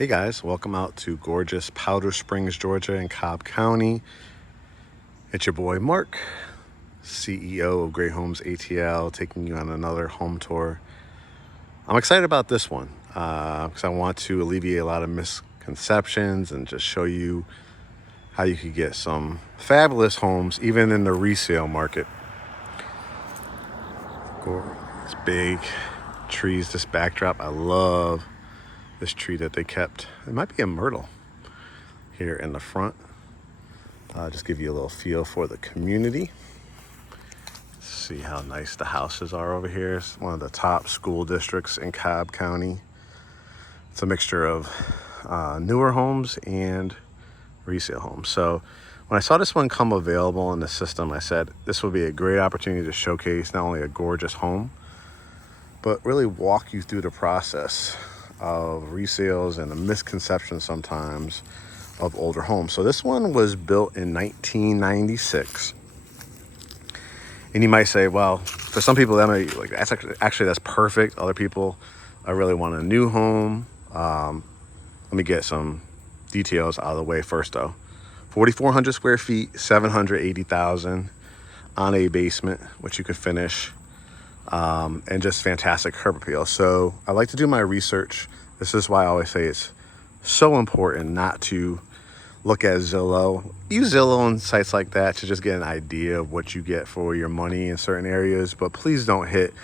Hey guys, welcome out to gorgeous Powder Springs, Georgia in Cobb County. It's your boy Mark, CEO of GreatHomesATL, taking you on another home tour. I'm excited about this one because I want to alleviate a lot of misconceptions and just show you how you could get some fabulous homes even in the resale market. It's big trees, this backdrop. I love this tree that they kept. It might be a myrtle here in the front. Just give you a little feel for the community. See how nice the houses are over here. It's one of the top school districts in Cobb County. It's a mixture of newer homes and resale homes. So when I saw this one come available in the system, I said this would be a great opportunity to showcase not only a gorgeous home, but really walk you through the process of resales and the misconceptions sometimes of older homes. So this one was built in 1996. And you might say, well, for some people that might be like, that's that's perfect. Other people, I really want a new home. Let me get some details out of the way first though. 4,400 square feet, 780,000 on a basement, which you could finish. And just fantastic curb appeal. So I like to do my research. This is why I always say it's so important not to look at Zillow. Use Zillow and sites like that to just get an idea of what you get for your money in certain areas. But please don't hit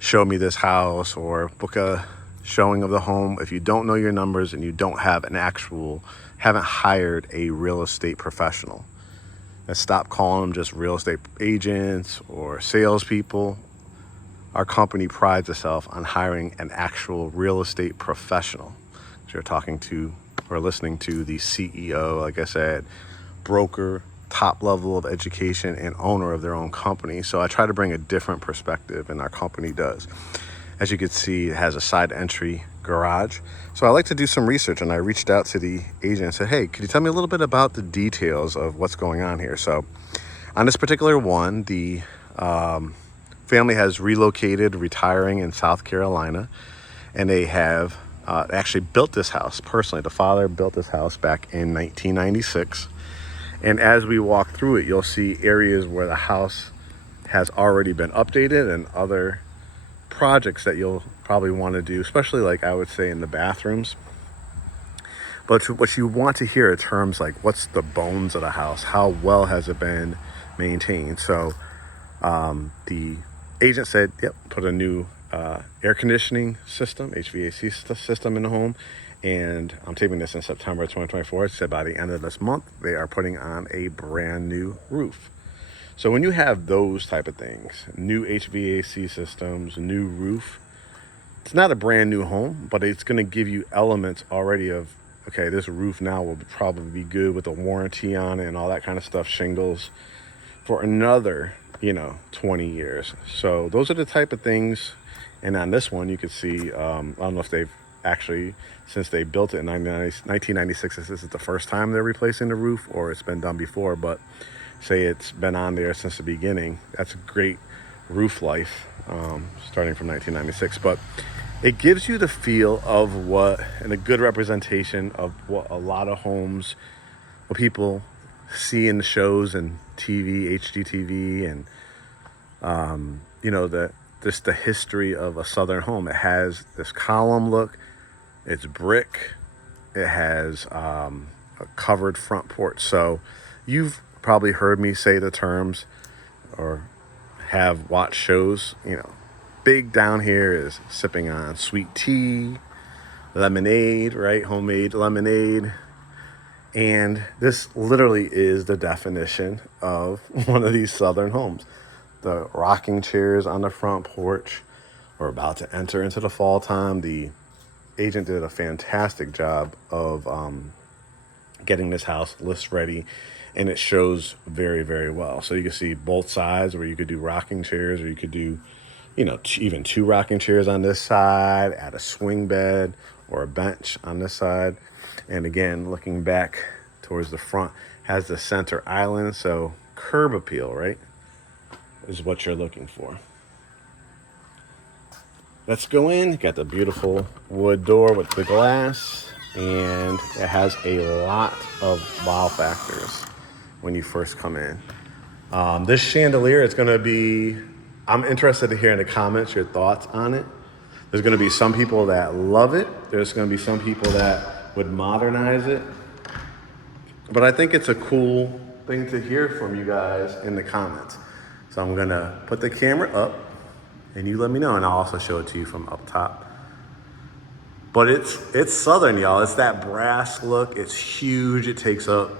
show me this house or book a showing of the home if you don't know your numbers and you don't have haven't hired a real estate professional. And stop calling them just real estate agents or salespeople. Our company prides itself on hiring an actual real estate professional. So you're talking to or listening to the CEO, like I said, broker, top level of education, and owner of their own company. So I try to bring a different perspective, and our company does. As you can see, it has a side entry garage. So I like to do some research, and I reached out to the agent and said, hey, could you tell me a little bit about the details of what's going on here? So on this particular one, the family has relocated, retiring in South Carolina, and they have actually built this house personally. The father built this house back in 1996, and as we walk through it, you'll see areas where the house has already been updated and other projects that you'll probably want to do, especially like I would say in the bathrooms. But what you want to hear are terms like what's the bones of the house, how well has it been maintained. So the agent said, yep, put a new air conditioning system, HVAC system in the home. And I'm taping this in September 2024. It said by the end of this month, they are putting on a brand new roof. So when you have those type of things, new HVAC systems, new roof, it's not a brand new home, but it's going to give you elements already of, okay, this roof now will probably be good with a warranty on it and all that kind of stuff, shingles, for another 20 years. So those are the type of things. And on this one, you could see, I don't know if they've actually, since they built it in 1996, this is the first time they're replacing the roof, or it's been done before, but say it's been on there since the beginning. That's a great roof life, starting from 1996. But it gives you the feel of what, and a good representation of what a lot of homes, what people see in the shows and TV, HGTV, and just the history of a southern home. It has this column look, it's brick, it has a covered front porch. So you've probably heard me say the terms or have watched shows. Big down here is sipping on sweet tea, lemonade, right? Homemade lemonade. And this literally is the definition of one of these southern homes. The rocking chairs on the front porch. We're about to enter into the fall time. The agent did a fantastic job of getting this house list ready, and it shows very, very well. So you can see both sides where you could do rocking chairs, or you could do, even two rocking chairs on this side, add a swing bed or a bench on this side. And again, looking back towards the front, has the center island. So curb appeal, right, is what you're looking for. Let's go in. Got the beautiful wood door with the glass. and it has a lot of wow factors when you first come in. This chandelier is gonna be, I'm interested to hear in the comments your thoughts on it. There's gonna be some people that love it. There's gonna be some people that would modernize it. But I think it's a cool thing to hear from you guys in the comments. So I'm gonna put the camera up and you let me know, and I'll also show it to you from up top. But it's Southern, y'all. It's that brass look. It's huge. It takes up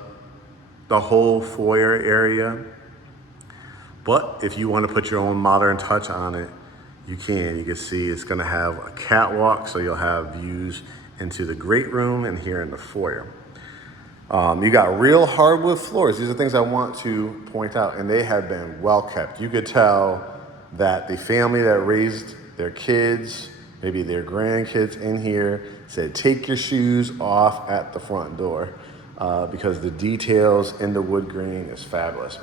the whole foyer area. But if you want to put your own modern touch on it, you can. You can see it's going to have a catwalk, so you'll have views into the great room and here in the foyer. You got real hardwood floors. These are things I want to point out, and they have been well kept. You could tell that the family that raised their kids, maybe their grandkids in here, said take your shoes off at the front door because the details in the wood grain is fabulous.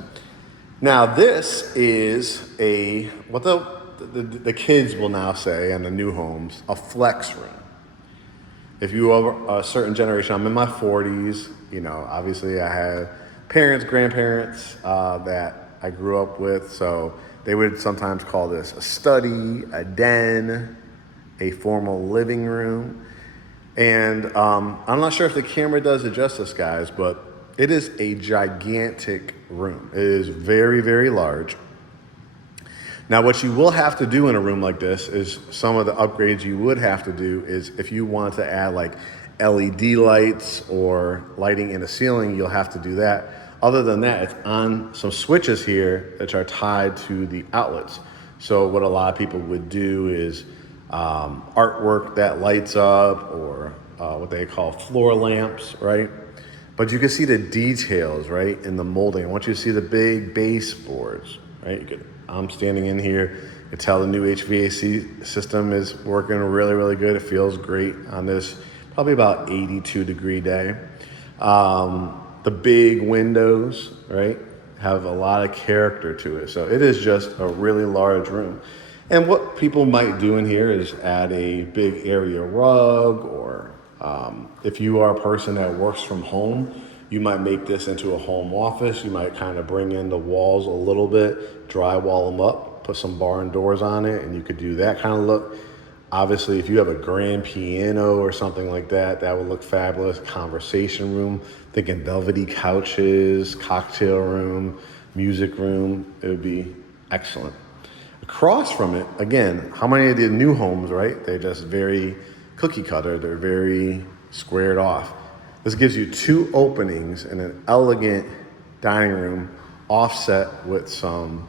Now this is what the kids will now say in the new homes, a flex room. If you are a certain generation, I'm in my 40s, you know, obviously I have parents, grandparents that I grew up with, so they would sometimes call this a study, a den, a formal living room. And I'm not sure if the camera does it justice, guys, but it is a gigantic room. It is very, very large. Now, what you will have to do in a room like this is some of the upgrades you would have to do is if you want to add like LED lights or lighting in the ceiling, you'll have to do that. Other than that, it's on some switches here that are tied to the outlets. So what a lot of people would do is artwork that lights up or what they call floor lamps, right? But you can see the details, right, in the molding. I want you to see the big baseboards, right? I'm standing in here. You can tell the new HVAC system is working really, really good. It feels great on this probably about 82-degree day. The big windows, right, have a lot of character to it. So it is just a really large room. And what people might do in here is add a big area rug, or if you are a person that works from home, you might make this into a home office. You might kind of bring in the walls a little bit, drywall them up, put some barn doors on it, and you could do that kind of look. Obviously, if you have a grand piano or something like that, that would look fabulous. Conversation room, thinking velvety couches, cocktail room, music room, it would be excellent. Across from it, again, how many of the new homes, right? They're just very cookie cutter. They're very squared off. This gives you two openings in an elegant dining room offset with some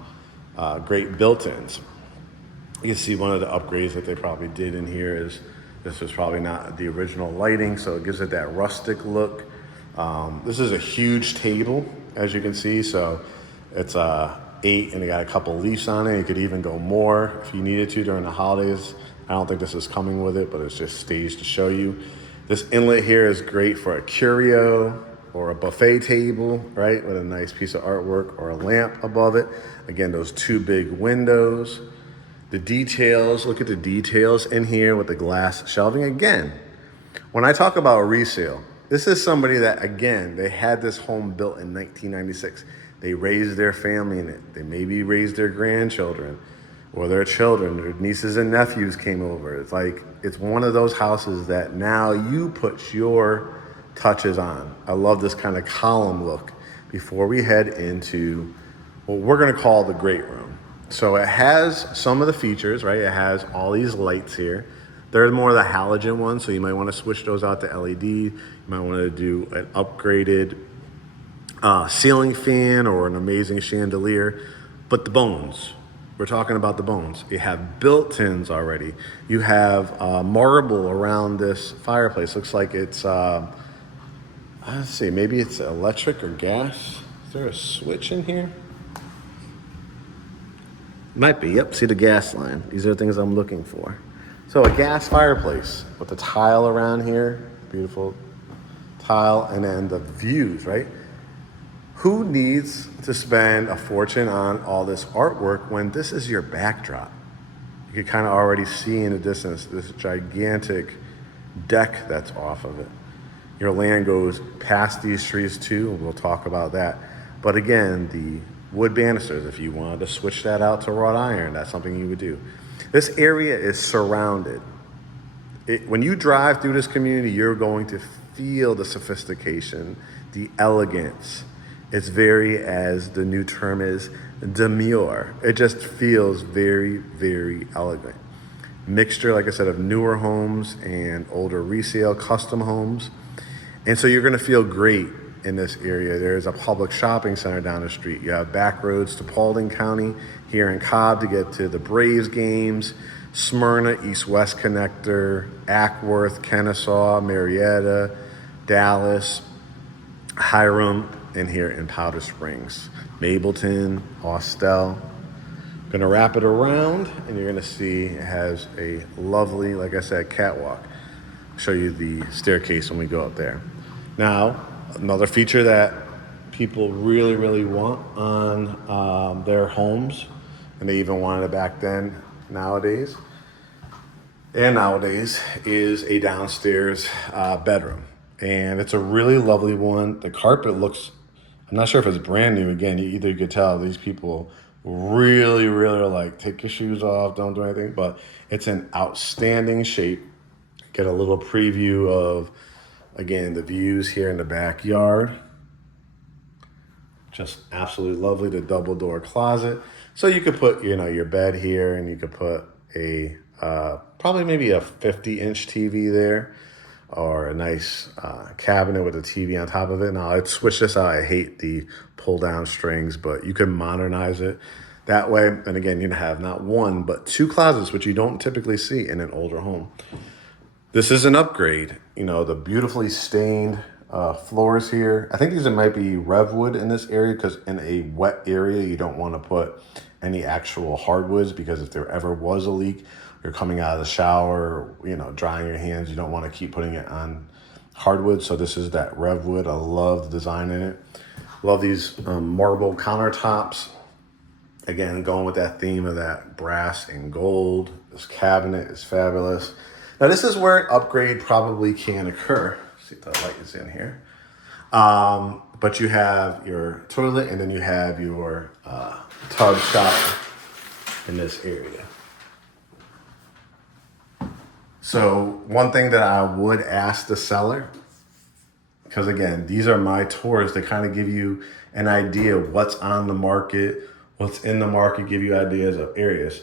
great built-ins. You can see one of the upgrades that they probably did in here is this was probably not the original lighting, so it gives it that rustic look. This is a huge table, as you can see, so it's 8 and it got a couple leaves on it. You could even go more if you needed to during the holidays. I don't think this is coming with it, but it's just staged to show you. This inlet here is great for a curio or a buffet table, right, with a nice piece of artwork or a lamp above it. Again, those two big windows. The details, look at the details in here with the glass shelving. Again, when I talk about resale, this is somebody that, again, they had this home built in 1996. They raised their family in it. They maybe raised their grandchildren or their children, their nieces and nephews came over. It's like, it's one of those houses that now you put your touches on. I love this kind of column look before we head into what we're gonna call the great room. So it has some of the features, right? It has all these lights here. They're more of the halogen ones, so you might want to switch those out to LED. You might want to do an upgraded ceiling fan or an amazing chandelier. But the bones, we're talking about the bones. You have built-ins already. You have marble around this fireplace. Looks like it's, let's see, maybe it's electric or gas. Is there a switch in here? Might be, yep, see the gas line. These are the things I'm looking for. So a gas fireplace with the tile around here, beautiful tile, and then the views, right? Who needs to spend a fortune on all this artwork when this is your backdrop? You can kind of already see in the distance this gigantic deck that's off of it. Your land goes past these trees too, and we'll talk about that. But again, the wood banisters, if you wanted to switch that out to wrought iron, that's something you would do. This area is surrounded. When you drive through this community, you're going to feel the sophistication, the elegance. It's very, as the new term is, demure. It just feels very, very elegant. Mixture, like I said, of newer homes and older resale custom homes. And so you're gonna feel great in this area. There's a public shopping center down the street. You have back roads to Paulding County here in Cobb to get to the Braves games, Smyrna, East-West Connector, Ackworth, Kennesaw, Marietta, Dallas, Hiram, and here in Powder Springs, Mableton, Austell. Gonna wrap it around and you're gonna see it has a lovely, like I said, catwalk. I'll show you the staircase when we go up there. Now, another feature that people really, really want on their homes, and they even wanted it back then, nowadays, is a downstairs bedroom. And it's a really lovely one. The carpet looks, I'm not sure if it's brand new. Again, you could tell these people really, really like, take your shoes off, don't do anything, but it's in outstanding shape. Get a little preview of, again, the views here in the backyard. Just absolutely lovely, the double door closet. So you could put, your bed here, and you could put a, probably maybe a 50-inch TV there, or a nice cabinet with a TV on top of it. Now, I'd switch this out. I hate the pull-down strings, but you can modernize it that way. And again, you have not one, but two closets, which you don't typically see in an older home. This is an upgrade. The beautifully stained floors here. I think these might be Revwood in this area, because in a wet area, you don't want to put any actual hardwoods, because if there ever was a leak, you're coming out of the shower, drying your hands, you don't want to keep putting it on hardwood. So this is that Revwood. I love the design in it. Love these marble countertops. Again, going with that theme of that brass and gold. This cabinet is fabulous. Now, this is where an upgrade probably can occur. Let's see if the light is in here. But you have your toilet, and then you have your tub shower in this area. So one thing that I would ask the seller, because again, these are my tours to kind of give you an idea of what's on the market, what's in the market, give you ideas of areas.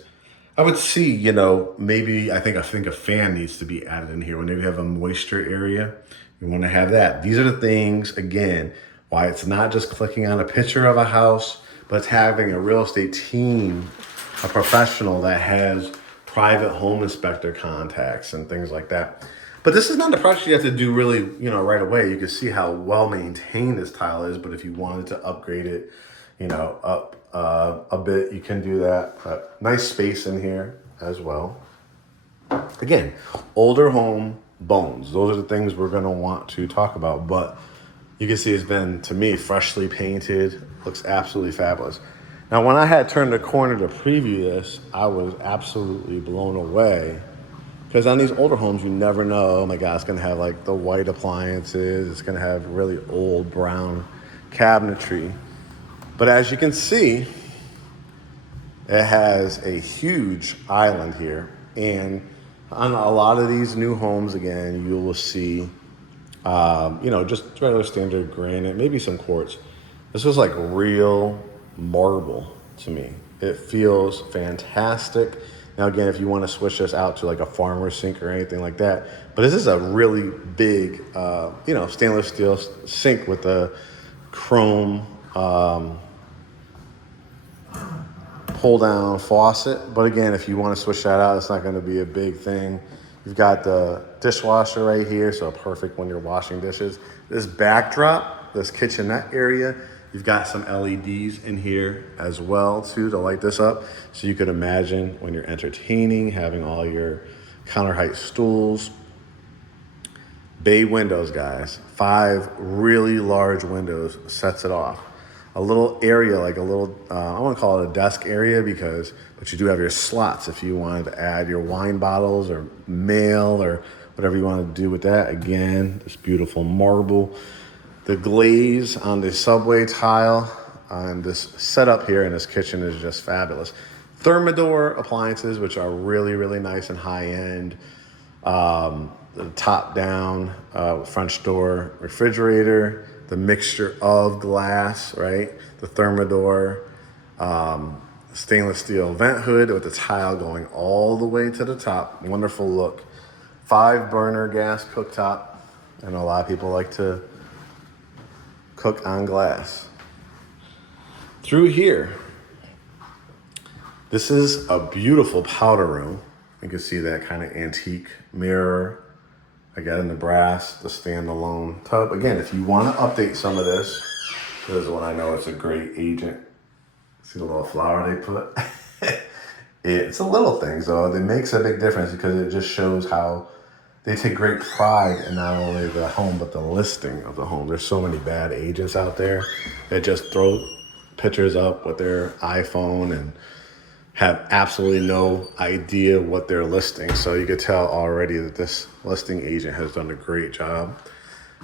I would see, maybe I think a fan needs to be added in here. Whenever you have a moisture area, you want to have that. These are the things, again, why it's not just clicking on a picture of a house, but it's having a real estate team, a professional that has private home inspector contacts and things like that. But this is not the project you have to do really, right away. You can see how well maintained this tile is, but if you wanted to upgrade it, up a bit, you can do that. But nice space in here as well. Again, older home bones. Those are the things we're going to want to talk about. But you can see it's been, to me, freshly painted. Looks absolutely fabulous. Now, when I had turned the corner to preview this, I was absolutely blown away. Because on these older homes, you never know, oh my God, it's going to have like the white appliances. It's going to have really old brown cabinetry. But as you can see, it has a huge island here. And on a lot of these new homes, again, you will see, just regular standard granite, maybe some quartz. This was like real marble to me. It feels fantastic. Now, again, if you want to switch this out to like a farmer's sink or anything like that, but this is a really big, stainless steel sink with a chrome pull-down faucet. But again, if you want to switch that out, it's not going to be a big thing. You've got the dishwasher right here, so perfect when you're washing dishes. This backdrop, this kitchenette area, you've got some LEDs in here as well, too, to light this up. So you could imagine when you're entertaining, having all your counter height stools. Bay windows, guys. 5 really large windows sets it off. A little area, like a little, I want to call it a desk area, but you do have your slots if you wanted to add your wine bottles or mail or whatever you want to do with that. Again, this beautiful marble. The glaze on the subway tile on this setup here in this kitchen is just fabulous. Thermador appliances, which are really, really nice and high end. The top down French door refrigerator, the mixture of glass, right? The Thermador stainless steel vent hood with the tile going all the way to the top. Wonderful look. 5-burner gas cooktop. I know a lot of people like to cook on glass. Through here, this is a beautiful powder room. You can see that kind of antique mirror. Again, the brass, the standalone tub. Again, if you want to update some of this, this is one I know it's a great agent. See the little flower they put? It's a little things though. It makes a big difference because it just shows how they take great pride in not only the home, but the listing of the home. There's so many bad agents out there that just throw pictures up with their iPhone and have absolutely no idea what they're listing. So you could tell already that this listing agent has done a great job.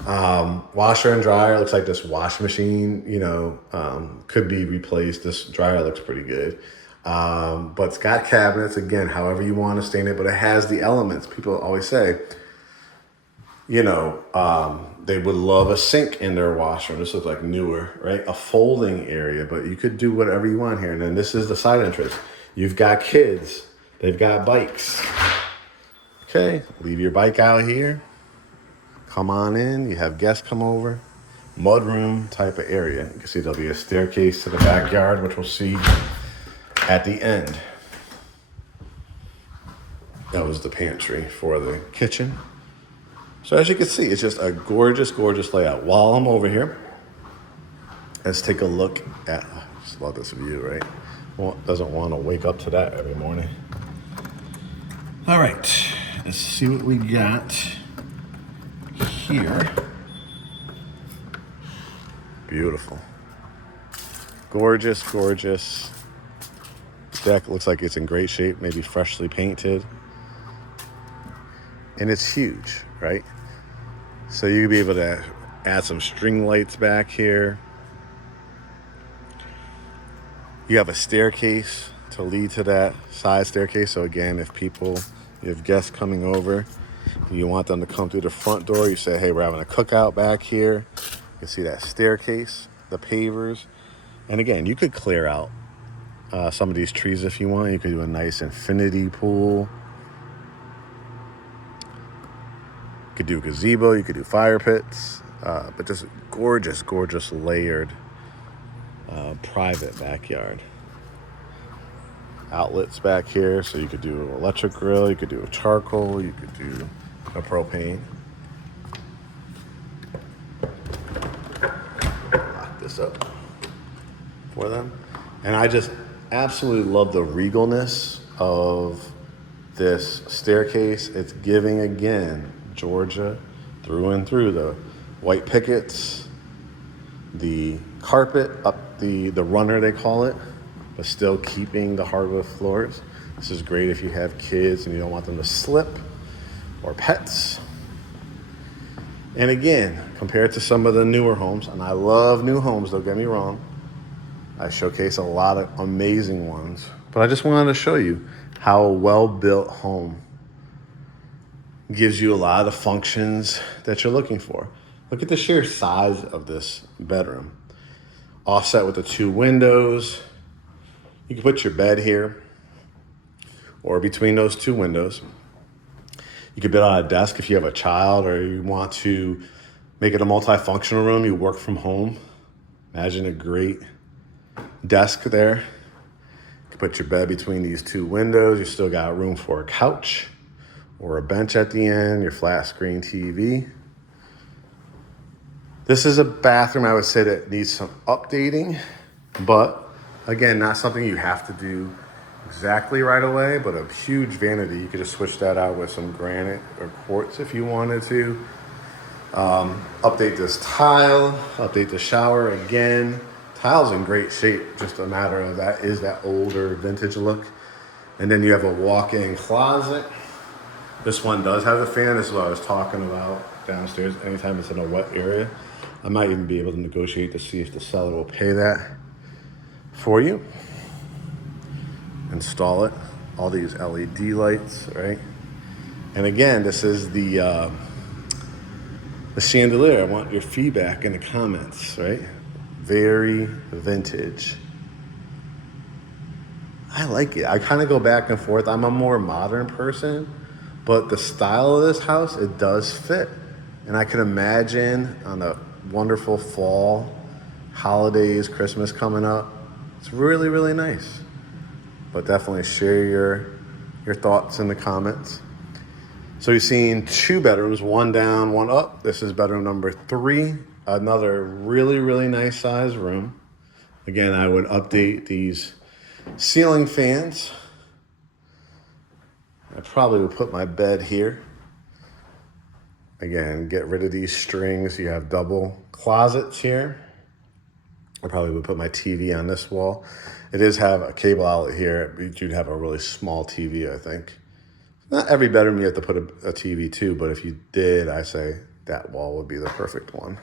Washer and dryer, looks like this wash machine, could be replaced. This dryer looks pretty good. But it's got cabinets, again, however you want to stain it, but it has the elements. People always say, they would love a sink in their washer. This looks like newer, right? A folding area, but you could do whatever you want here. And then this is the side entrance. You've got kids, they've got bikes. Okay, leave your bike out here. Come on in, you have guests come over. Mudroom type of area. You can see there'll be a staircase to the backyard, which we'll see at the end. That was the pantry for the kitchen. So as you can see, it's just a gorgeous, gorgeous layout. While I'm over here, let's take a look at, I just love this view, right? Well, doesn't want to wake up to that every morning. All right, let's see what we got here. Beautiful. Gorgeous, gorgeous. Deck looks like it's in great shape, maybe freshly painted. And it's huge, right? So you'll be able to add some string lights back here. You have a staircase to lead to that side staircase. So again, if you have guests coming over, you want them to come through the front door, you say, hey, we're having a cookout back here. You can see that staircase, the pavers. And again, you could clear out some of these trees if you want. You could do a nice infinity pool. You could do a gazebo, you could do fire pits, but just gorgeous, gorgeous layered private backyard. Outlets back here, so you could do an electric grill, you could do a charcoal, you could do a propane. Lock this up for them. And I just absolutely love the regalness of this staircase. It's giving, again, Georgia through and through. The white pickets, the carpet up the runner they call it, but still keeping the hardwood floors. This is great if you have kids and you don't want them to slip, or pets. And again, compared to some of the newer homes, and I love new homes, don't get me wrong, I showcase a lot of amazing ones, but I just wanted to show you how a well-built home gives you a lot of the functions that you're looking for. Look at the sheer size of this bedroom. Offset with the 2 windows. You can put your bed here or between those 2 windows. You could build out a desk if you have a child or you want to make it a multifunctional room. You work from home. Imagine a great desk there. You can put your bed between these 2 windows. You still got room for a couch or a bench at the end, your flat screen TV. This is a bathroom, I would say, that needs some updating, but again, not something you have to do exactly right away, but a huge vanity. You could just switch that out with some granite or quartz if you wanted to. Update this tile, update the shower again. Tile's in great shape, just a matter of that older vintage look. And then you have a walk-in closet. This one does have a fan. This is what I was talking about downstairs. Anytime it's in a wet area, I might even be able to negotiate to see if the seller will pay that for you. Install it. All these LED lights, right? And again, this is the chandelier. I want your feedback in the comments, right? Very vintage. I like it. I kind of go back and forth. I'm a more modern person, but the style of this house, it does fit. And I can imagine on a wonderful fall, holidays, Christmas coming up, it's really, really nice. But definitely share your thoughts in the comments. So you've seen 2 bedrooms, 1 down, 1 up. This is bedroom number 3. Another really, really nice size room. Again, I would update these ceiling fans. I probably would put my bed here. Again, get rid of these strings. You have double closets here. I probably would put my TV on this wall. It does have a cable outlet here. You'd have a really small TV, I think. Not every bedroom you have to put a TV to, but if you did, I say that wall would be the perfect one.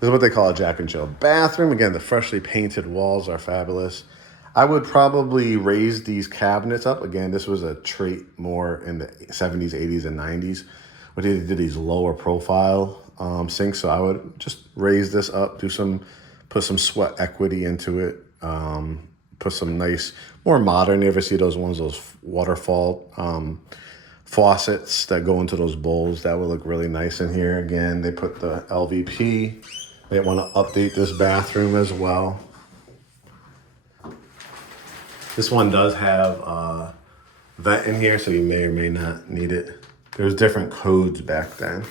This is what they call a Jack and Jill bathroom. Again, the freshly painted walls are fabulous. I would probably raise these cabinets up. Again, this was a trait more in the 70s, 80s, and 90s, where they did these lower profile sinks. So I would just raise this up, put some sweat equity into it, put some nice, more modern. You ever see those ones, those waterfall faucets that go into those bowls? That would look really nice in here. Again, they put the LVP. They want to update this bathroom as well. This one does have a vent in here, so you may or may not need it. There's different codes back then.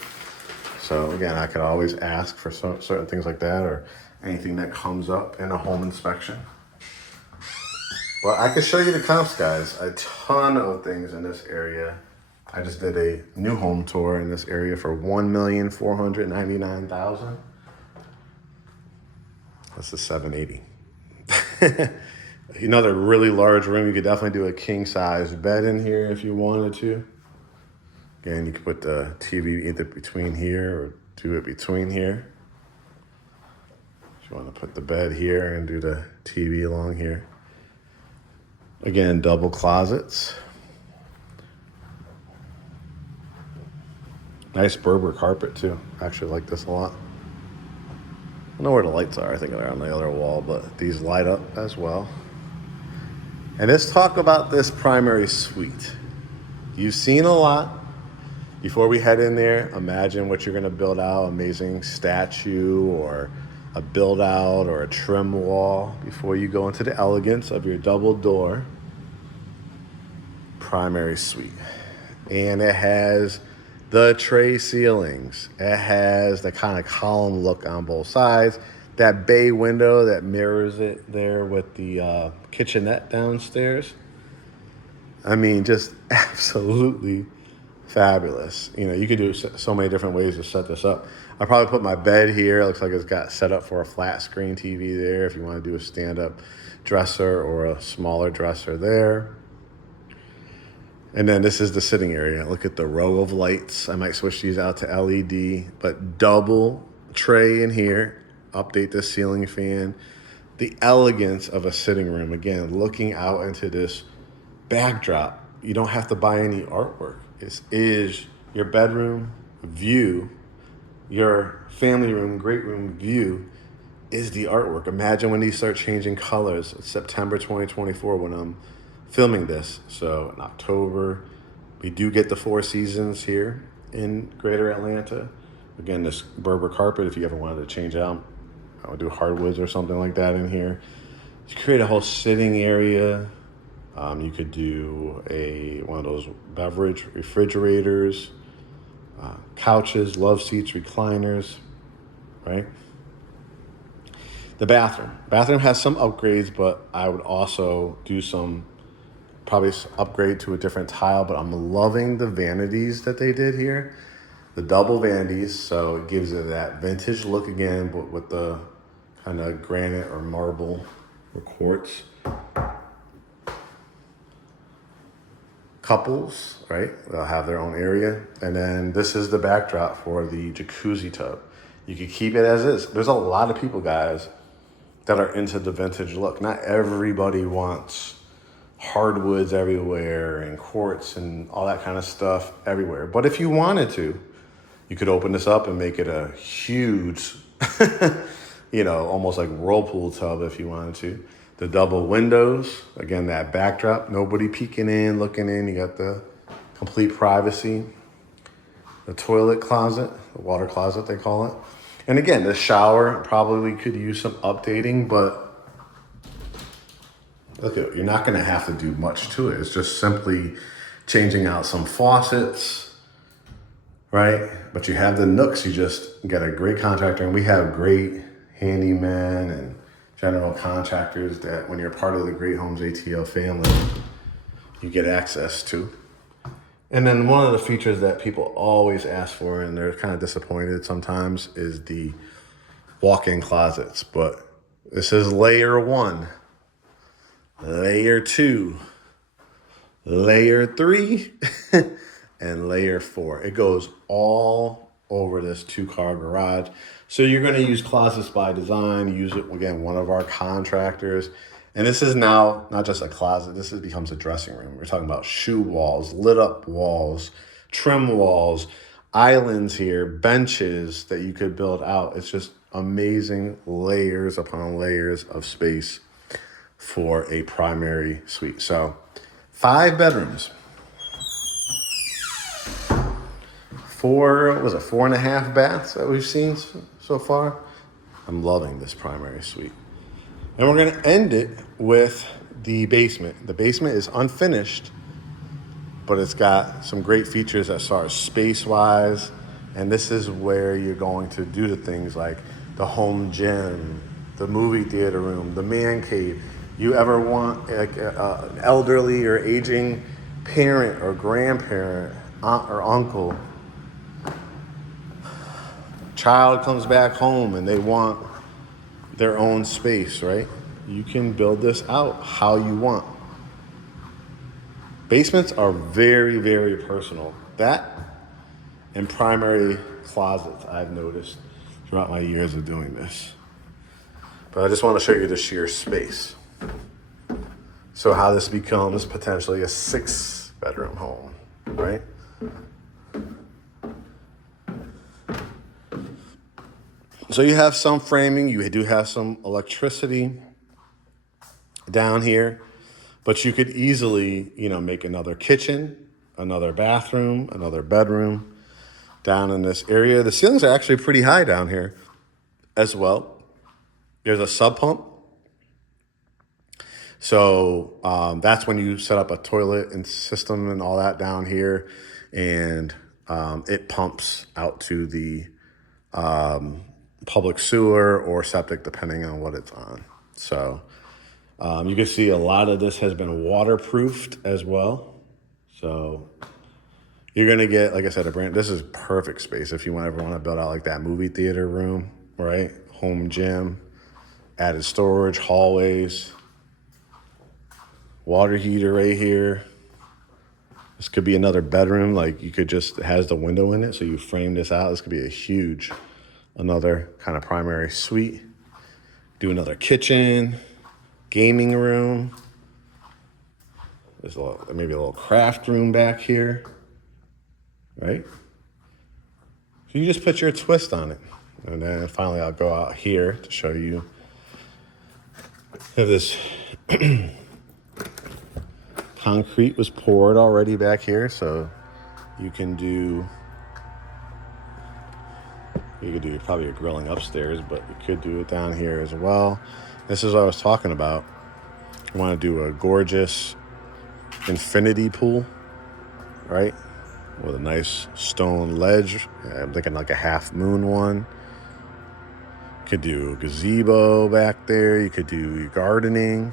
So again, I could always ask for certain things like that or anything that comes up in a home inspection. Well, I could show you the comps, guys. A ton of things in this area. I just did a new home tour in this area for $1,499,000. That's the 780. Another really large room. You could definitely do a king size bed in here if you wanted to. Again, you could put the TV either between here or do it between here. If you want to put the bed here and do the TV along here. Again, double closets. Nice Berber carpet too. I actually like this a lot. I don't know where the lights are. I think they're on the other wall, but these light up as well. And let's talk about this primary suite. You've seen a lot. Before we head in there, imagine what you're gonna build out, amazing statue or a build out or a trim wall before you go into the elegance of your double door primary suite. And it has the tray ceilings. It has the kind of column look on both sides. That bay window that mirrors it there with the kitchenette downstairs. I mean, just absolutely fabulous. You know, you could do so many different ways to set this up. I'll probably put my bed here. It looks like it's got set up for a flat screen TV there if you want to do a stand-up dresser or a smaller dresser there. And then this is the sitting area. Look at the row of lights. I might switch these out to LED, but double tray in here. Update this ceiling fan. The elegance of a sitting room. Again, looking out into this backdrop. You don't have to buy any artwork. This is your bedroom view. Your family room, great room view is the artwork. Imagine when these start changing colors. It's September 2024 when I'm filming this. So in October, we do get the 4 seasons here in Greater Atlanta. Again, this Berber carpet, if you ever wanted to change out, I would do hardwoods or something like that in here. You create a whole sitting area. You could do one of those beverage refrigerators, couches, love seats, recliners, right? The bathroom. Bathroom has some upgrades, but I would also do probably upgrade to a different tile, but I'm loving the vanities that they did here. The double vanities, so it gives it that vintage look again, but with the kind of granite or marble or quartz. couples, right? They'll have their own area. And then this is the backdrop for the jacuzzi tub. You can keep it as is. There's a lot of people, guys, that are into the vintage look. Not everybody wants hardwoods everywhere and quartz and all that kind of stuff everywhere. But if you wanted to, you could open this up and make it a huge, almost like whirlpool tub if you wanted to. The double windows, again, that backdrop, nobody peeking in, looking in. You got the complete privacy. The toilet closet, the water closet they call it. And again, the shower probably could use some updating, but look, you're not going to have to do much to it. It's just simply changing out some faucets, right? But you have the nooks. You just get a great contractor, and we have great handymen and general contractors that when you're part of the Great Homes ATL family, you get access to. And then one of the features that people always ask for, and they're kind of disappointed sometimes, is the walk-in closets. But this is layer 1, layer 2, layer 3, and layer 4. It goes all over this 2-car garage. So you're going to use closets by design, use it, again, one of our contractors. And this is now not just a closet, becomes a dressing room. We're talking about shoe walls, lit up walls, trim walls, islands here, benches that you could build out. It's just amazing layers upon layers of space for a primary suite. So 5 bedrooms. 4.5 baths that we've seen so far. I'm loving this primary suite. And we're going to end it with the basement. The basement is unfinished, but it's got some great features as far as space-wise. And this is where you're going to do the things like the home gym, the movie theater room, the man cave. You ever want an elderly or aging parent or grandparent, aunt or uncle, child comes back home and they want their own space, right? You can build this out how you want. Basements are very, very personal. That and primary closets I've noticed throughout my years of doing this. But I just want to show you the sheer space. So how this becomes potentially a 6-bedroom home, right? So you have some framing, you do have some electricity down here, but you could easily, make another kitchen, another bathroom, another bedroom down in this area. The ceilings are actually pretty high down here as well. There's a sub pump. So that's when you set up a toilet and system and all that down here, and it pumps out to the public sewer or septic, depending on what it's on. So you can see a lot of this has been waterproofed as well. So you're going to get, like I said, this is perfect space if you ever want to build out like that movie theater room, right? Home gym, added storage, hallways, water heater right here. This could be another bedroom. Like it has the window in it. So you frame this out. This could be another kind of primary suite. Do another kitchen, gaming room. There's maybe a little craft room back here, right? So you just put your twist on it. And then finally I'll go out here to show you. Have this concrete was poured already back here, so you could do probably a grilling upstairs, but you could do it down here as well. This is what I was talking about. You want to do a gorgeous infinity pool, right? With a nice stone ledge. I'm thinking like a half moon one. You could do a gazebo back there. You could do gardening.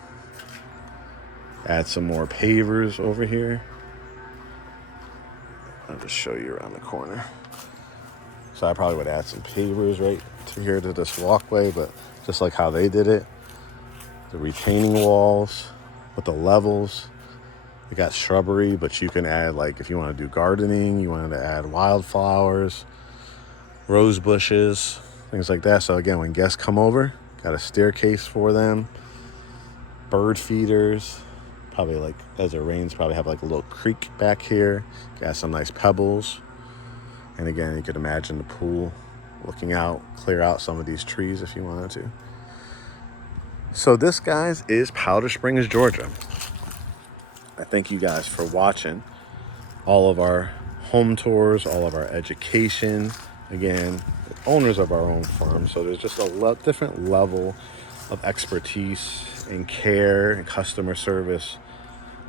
Add some more pavers over here. I'll just show you around the corner. So I probably would add some pavers right to here to this walkway, but just like how they did it, the retaining walls with the levels, We got shrubbery, but you can add, like, if you want to do gardening, you wanted to add wildflowers, rose bushes, things like that. So again, when guests come over, got a staircase for them, bird feeders, probably like as it rains, probably have like a little creek back here. Got some nice pebbles. And again, you could imagine the pool looking out, clear out some of these trees if you wanted to. So this, guys, is Powder Springs, Georgia. I thank you guys for watching all of our home tours, all of our education. Again, owners of our own farm, so there's just a different level of expertise and care and customer service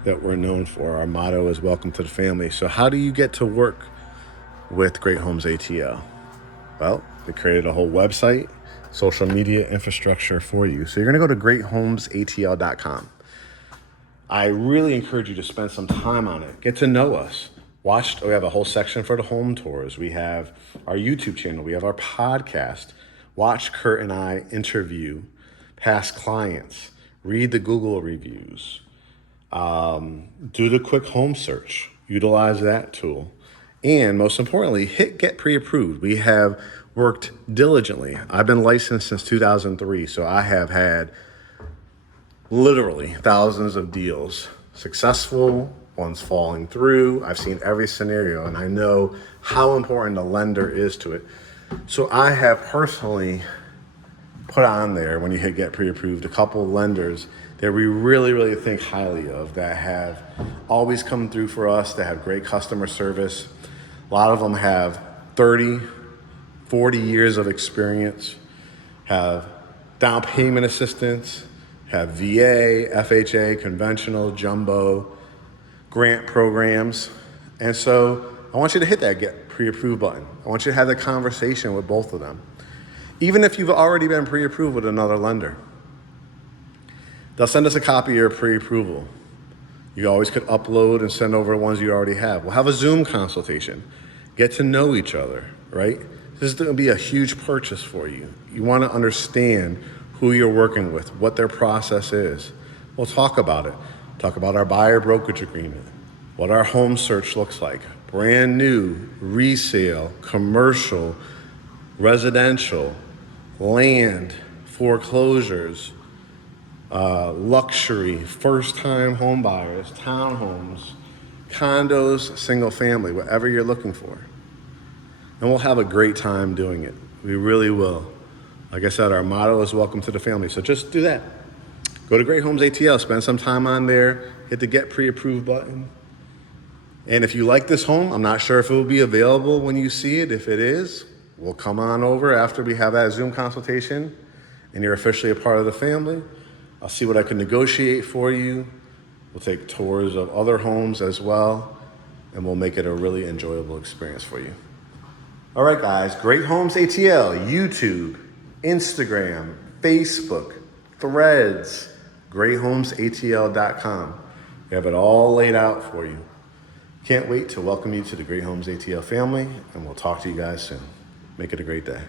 that we're known for. Our motto is welcome to the family. So how do you get to work with Great Homes ATL? Well, we created a whole website, social media infrastructure for you. So you're going to go to GreatHomesATL.com. I really encourage you to spend some time on it. Get to know us. We have a whole section for the home tours. We have our YouTube channel. We have our podcast. Watch Kurt and I interview past clients. Read the Google reviews. Do the quick home search. Utilize that tool. And most importantly, hit get pre-approved. We have worked diligently. I've been licensed since 2003, so I have had literally thousands of deals, successful ones falling through. I've seen every scenario, and I know how important the lender is to it. So I have personally put on there, when you hit get pre-approved, a couple of lenders that we really, really think highly of, that have always come through for us, that have great customer service. A lot of them have 30, 40 years of experience, have down payment assistance, have VA, FHA, conventional, jumbo, grant programs. And so I want you to hit that get pre-approved button. I want you to have the conversation with both of them. Even if you've already been pre-approved with another lender, they'll send us a copy of your pre-approval. You always could upload and send over the ones you already have. We'll have a Zoom consultation. Get to know each other, right? This is going to be a huge purchase for you. You want to understand who you're working with, what their process is. We'll talk about it. Talk about our buyer brokerage agreement, what our home search looks like, brand new, resale, commercial, residential, land, foreclosures, luxury, first-time home buyers, townhomes, condos, single family, whatever you're looking for. And we'll have a great time doing it. We really will. Like I said, our motto is welcome to the family. So just do that. Go to Great Homes ATL, spend some time on there, hit the get pre-approved button. And if you like this home, I'm not sure if it will be available when you see it. If it is, we'll come on over after we have that Zoom consultation and you're officially a part of the family. I'll see what I can negotiate for you. We'll take tours of other homes as well, and we'll make it a really enjoyable experience for you. All right, guys, Great Homes ATL, YouTube, Instagram, Facebook, Threads, GreatHomesATL.com. We have it all laid out for you. Can't wait to welcome you to the Great Homes ATL family, and we'll talk to you guys soon. Make it a great day.